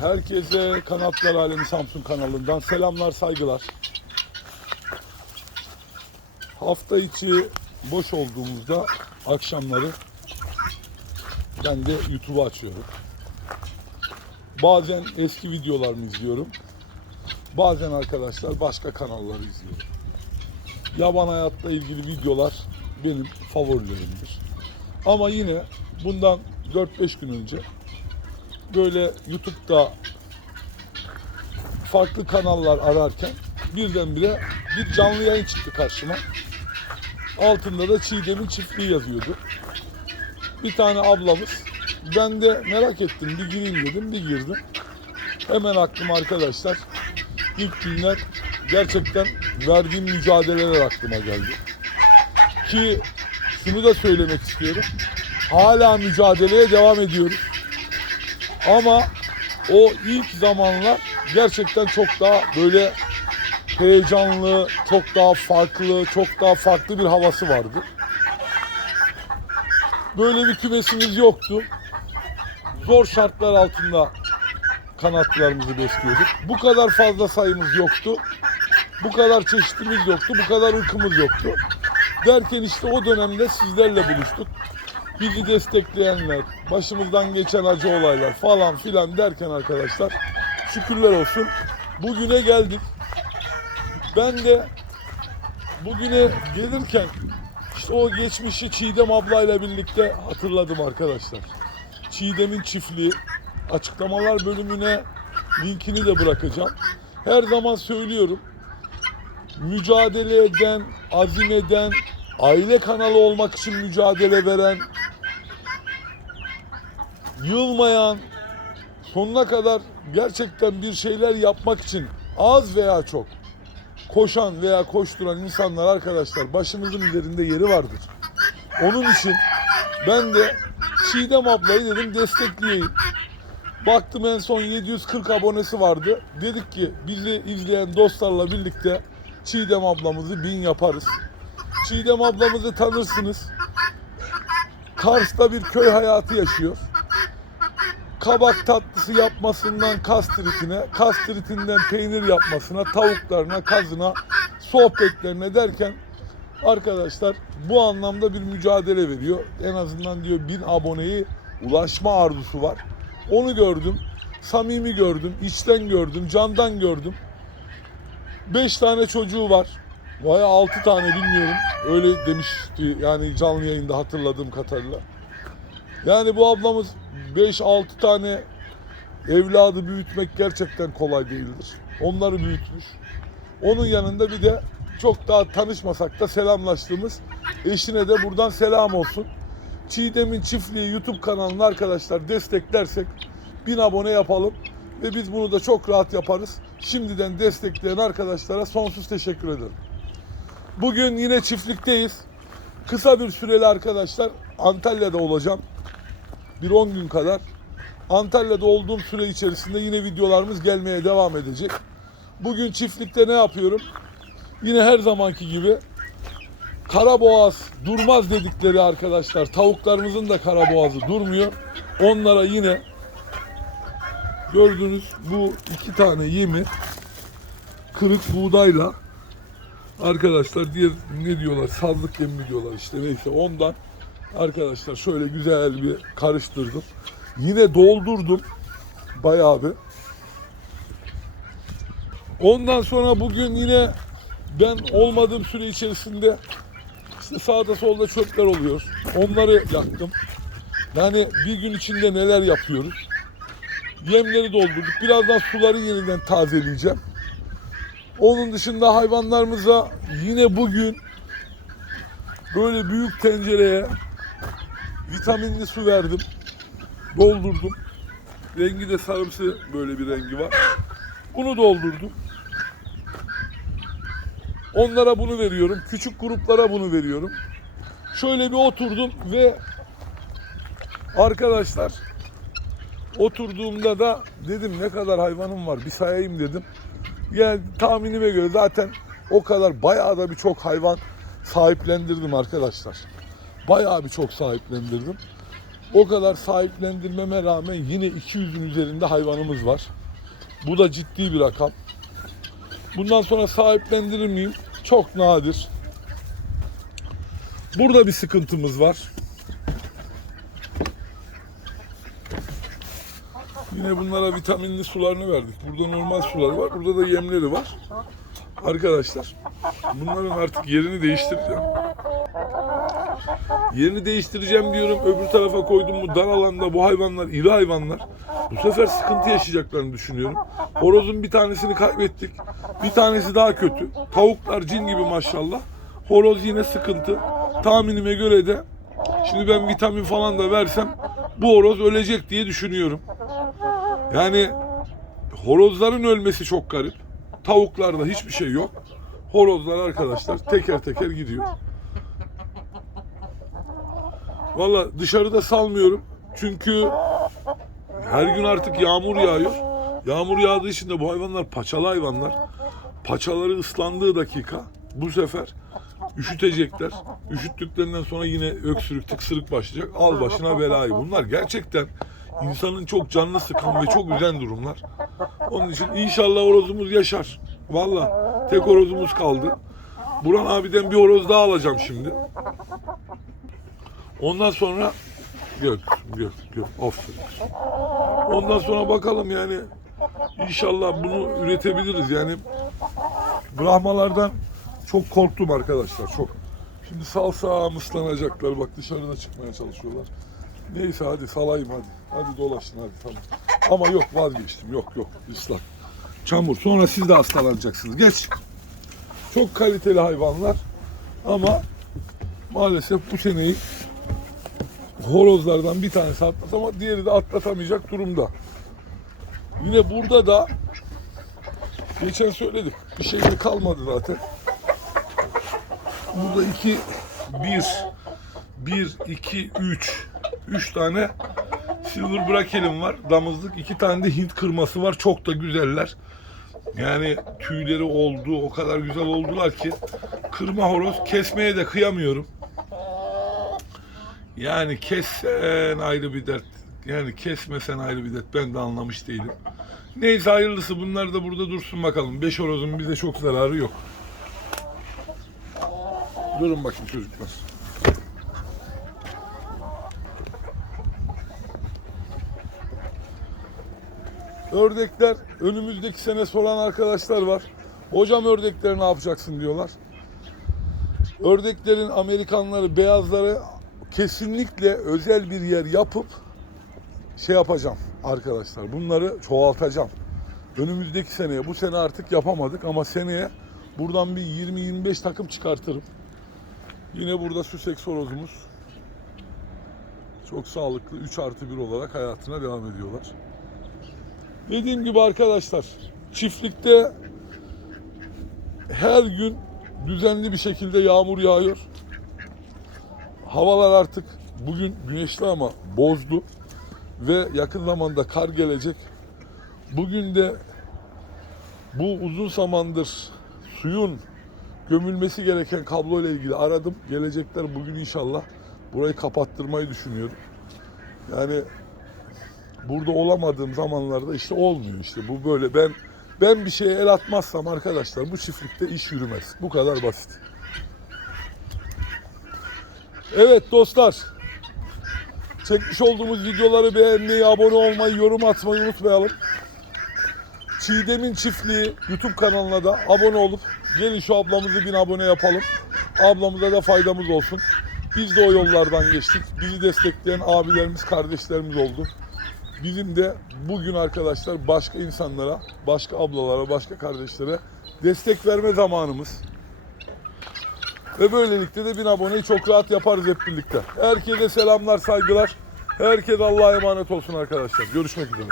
Herkese Kanatlar Alemi Samsun kanalından selamlar, saygılar. Hafta içi boş olduğumuzda akşamları ben de YouTube'u açıyorum. Bazen eski videolarımı izliyorum. Bazen arkadaşlar başka kanalları izliyorum. Yaban hayatla ilgili videolar benim favorilerimdir. Ama yine bundan 4-5 gün önce böyle YouTube'da farklı kanallar ararken birdenbire bir canlı yayın çıktı karşıma. Altında da Çiğdem'in çiftliği yazıyordu. Bir tane ablamız. Ben de merak ettim bir gireyim dedim bir girdim. Hemen aklıma arkadaşlar ilk günler gerçekten verdiğim mücadeleler aklıma geldi. Ki şunu da söylemek istiyorum. Hala mücadeleye devam ediyoruz. Ama o ilk zamanlar gerçekten çok daha böyle heyecanlı, çok daha farklı, çok daha farklı bir havası vardı. Böyle bir kümesimiz yoktu. Zor şartlar altında kanatlarımızı besliyorduk. Bu kadar fazla sayımız yoktu. Bu kadar çeşitimiz yoktu. Bu kadar ırkımız yoktu. Derken işte o dönemde sizlerle buluştuk. Bizi destekleyenler, başımızdan geçen acı olaylar falan filan derken arkadaşlar şükürler olsun bugüne geldik. Ben de bugüne gelirken işte o geçmişi Çiğdem ablayla birlikte hatırladım arkadaşlar. Çiğdem'in çiftliği açıklamalar bölümüne linkini de bırakacağım. Her zaman söylüyorum. Mücadele eden, azim eden, aile kanalı olmak için mücadele veren, yılmayan, sonuna kadar gerçekten bir şeyler yapmak için az veya çok koşan veya koşturan insanlar arkadaşlar başımızın üzerinde yeri vardır. Onun için ben de Çiğdem ablayı dedim destekleyeyim. Baktım en son 740 abonesi vardı. Dedik ki bizi izleyen dostlarla birlikte Çiğdem ablamızı bin yaparız. Çiğdem ablamızı tanırsınız. Kars'ta bir köy hayatı yaşıyor. Kabak tatlısı yapmasından kastritine, kastritinden peynir yapmasına, tavuklarına, kazına, sohbetlerine derken arkadaşlar bu anlamda bir mücadele veriyor. En azından diyor bin aboneyi ulaşma arzusu var. Onu gördüm. Samimi gördüm. içten gördüm. Candan gördüm. Beş tane çocuğu var. Vay altı tane bilmiyorum. Öyle demişti yani canlı yayında hatırladığım kadarıyla. Yani bu ablamız 5-6 tane evladı büyütmek gerçekten kolay değildir. Onları büyütmüş. Onun yanında bir de çok daha tanışmasak da selamlaştığımız eşine de buradan selam olsun. Çiğdem'in Çiftliği YouTube kanalını arkadaşlar desteklersek 1000 abone yapalım ve biz bunu da çok rahat yaparız. Şimdiden destekleyen arkadaşlara sonsuz teşekkür ederim. Bugün yine çiftlikteyiz. Kısa bir süreli arkadaşlar Antalya'da olacağım. Bir 10 gün kadar. Antalya'da olduğum süre içerisinde yine videolarımız gelmeye devam edecek. Bugün çiftlikte ne yapıyorum? Yine her zamanki gibi karaboğaz durmaz dedikleri arkadaşlar. Tavuklarımızın da karaboğazı durmuyor. Onlara yine gördüğünüz bu iki tane yemi kırık buğdayla arkadaşlar diğer ne diyorlar sazlık yemi mi diyorlar işte neyse ondan arkadaşlar şöyle güzel bir karıştırdım. Yine doldurdum bayağı bir. Ondan sonra bugün yine ben olmadığım süre içerisinde işte sağda solda çöpler oluyor. Onları yaktım. Yani bir gün içinde neler yapıyoruz. Yemleri doldurduk. Birazdan suları yeniden tazeleyeceğim. Onun dışında hayvanlarımıza yine bugün böyle büyük tencereye vitaminli su verdim. Doldurdum. Rengi de sarımsı böyle bir rengi var. Bunu doldurdum. Onlara bunu veriyorum. Küçük gruplara bunu veriyorum. Şöyle bir oturdum ve arkadaşlar oturduğumda da dedim ne kadar hayvanım var bir sayayım dedim. Yani tahminime göre zaten o kadar bayağı da birçok hayvan sahiplendirdim arkadaşlar. Bayağı birçok sahiplendirdim. O kadar sahiplendirmeme rağmen yine 200'ün üzerinde hayvanımız var. Bu da ciddi bir rakam. Bundan sonra sahiplendirir miyim? Çok nadir. Burada bir sıkıntımız var. Yine bunlara vitaminli sularını verdik. Burada normal sular var. Burada da yemleri var. Arkadaşlar bunların artık yerini değiştireceğim. Yerini değiştireceğim diyorum. Öbür tarafa koydum mu dar alanda bu hayvanlar iri hayvanlar. Bu sefer sıkıntı yaşayacaklarını düşünüyorum. Horozun bir tanesini kaybettik. Bir tanesi daha kötü. Tavuklar cin gibi maşallah. Horoz yine sıkıntı. Tahminime göre de şimdi ben vitamin falan da versem bu horoz ölecek diye düşünüyorum. Yani horozların ölmesi çok garip. Tavuklarda hiçbir şey yok. Horozlar arkadaşlar teker teker gidiyor. Valla dışarıda salmıyorum. Çünkü her gün artık yağmur yağıyor. Yağmur yağdığı için de bu hayvanlar paçalı hayvanlar. Paçaları ıslandığı dakika bu sefer üşütecekler. Üşüttüklerinden sonra yine öksürük, tıksırık başlayacak. Al başına belayı. Bunlar gerçekten insanın çok canını sıkan ve çok üzen durumlar. Onun için inşallah horozumuz yaşar. Valla tek horozumuz kaldı. Burhan abiden bir horoz daha alacağım şimdi. Ondan sonra gök gök gök aferin. Ondan sonra bakalım yani inşallah bunu üretebiliriz yani Brahmalardan çok korktum arkadaşlar çok. Şimdi salsa mıslanacaklar bak dışarıda çıkmaya çalışıyorlar. Neyse hadi salayım hadi. Hadi dolaşın hadi tamam. Ama yok vazgeçtim yok yok ıslak. Çamur sonra siz de hastalanacaksınız. Geç. Çok kaliteli hayvanlar ama maalesef bu seneyi horozlardan bir tanesi atlat ama diğeri de atlatamayacak durumda. Yine burada da geçen söyledik bir şey kalmadı zaten. Burada iki, bir, bir, iki, üç, üç tane silver brakelim var. Damızlık iki tane de Hint kırması var. Çok da güzeller. Yani tüyleri oldu, o kadar güzel oldular ki kırma horoz kesmeye de kıyamıyorum. Yani kessen ayrı bir dert. Yani kesmesen ayrı bir dert. Ben de anlamış değilim. Neyse hayırlısı bunlar da burada dursun bakalım. Beş horozun bize çok zararı yok. Durun bakayım çocuklar. Ördekler önümüzdeki sene soran arkadaşlar var. Hocam ördekleri ne yapacaksın diyorlar. Ördeklerin Amerikanları, beyazları kesinlikle özel bir yer yapıp şey yapacağım arkadaşlar. Bunları çoğaltacağım. Önümüzdeki seneye, bu sene artık yapamadık ama seneye buradan bir 20-25 takım çıkartırım. Yine burada Sussex horozumuz. Çok sağlıklı 3 artı 1 olarak hayatına devam ediyorlar. Dediğim gibi arkadaşlar çiftlikte her gün düzenli bir şekilde yağmur yağıyor. Havalar artık bugün güneşli ama bozdu ve yakın zamanda kar gelecek. Bugün de bu uzun zamandır suyun gömülmesi gereken kablo ile ilgili aradım. Gelecekler bugün inşallah burayı kapattırmayı düşünüyorum. Yani burada olamadığım zamanlarda işte olmuyor işte bu böyle ben ben bir şeye el atmazsam arkadaşlar bu çiftlikte iş yürümez. Bu kadar basit. Evet dostlar. Çekmiş olduğumuz videoları beğenmeyi, abone olmayı, yorum atmayı unutmayalım. Çiğdem'in çiftliği YouTube kanalına da abone olup gelin şu ablamızı bin abone yapalım. Ablamıza da faydamız olsun. Biz de o yollardan geçtik. Bizi destekleyen abilerimiz, kardeşlerimiz oldu. Bizim de bugün arkadaşlar başka insanlara, başka ablalara, başka kardeşlere destek verme zamanımız. Ve böylelikle de bin aboneyi çok rahat yaparız hep birlikte. Herkese selamlar, saygılar. Herkes Allah'a emanet olsun arkadaşlar. Görüşmek üzere.